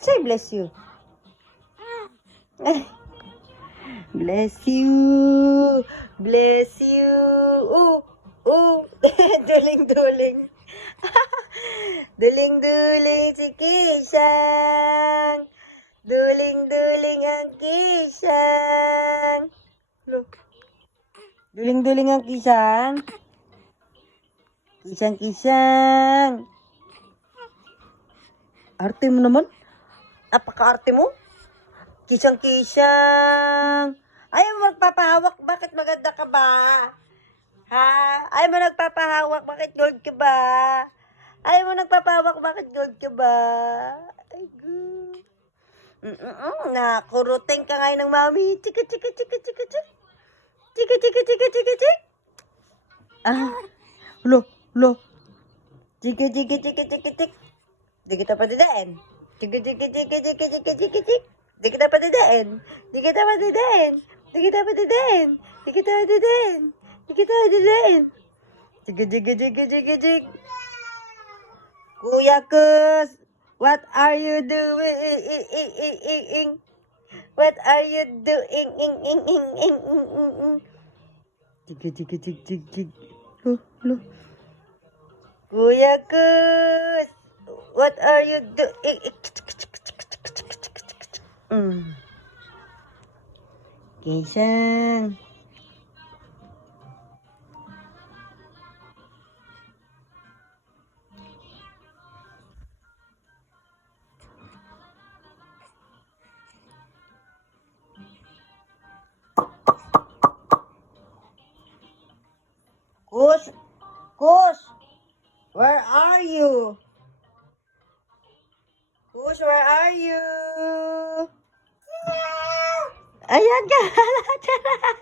Say bless you. Bless you. Bless you. Oh, oh. Duling-duling. Duling-duling si Kisang. Duling-duling ang Kisang. Look. Duling-duling ang Kisang. Kisang-kisang. Arte mo naman. Napaka-arte mo. Kisang-kisang. Ayaw mo magpapahawak. Bakit maganda ka ba? Ha? Ayaw mo nagpapahawak. Bakit gold ka ba? Ayaw mo nagpapahawak. Bakit gold ka ba? Ay, good. Nakuruting ka ngayon ng mami. Chika, chika, chika, chika, chika. Chika, chika, chika, chika, chika. Ah. Lo. Chika, chika, chika, chika, chika. Di kita padidain. Chika, chika, chika, chika, chika, chika, chika. Di kita padidain. Di kita padidain. Di kita padidain. Di kita padidain. Di kita padidain. Chika, chika, chika, chika, chika. Kuya Kus, what are you doing? What are you doing? Chika, chika, chika, chika, chika. Lo. Kuya Kus, what are you doing? Kisang. Kus, where are you? Kus, where are you? Ayan ka. Charan.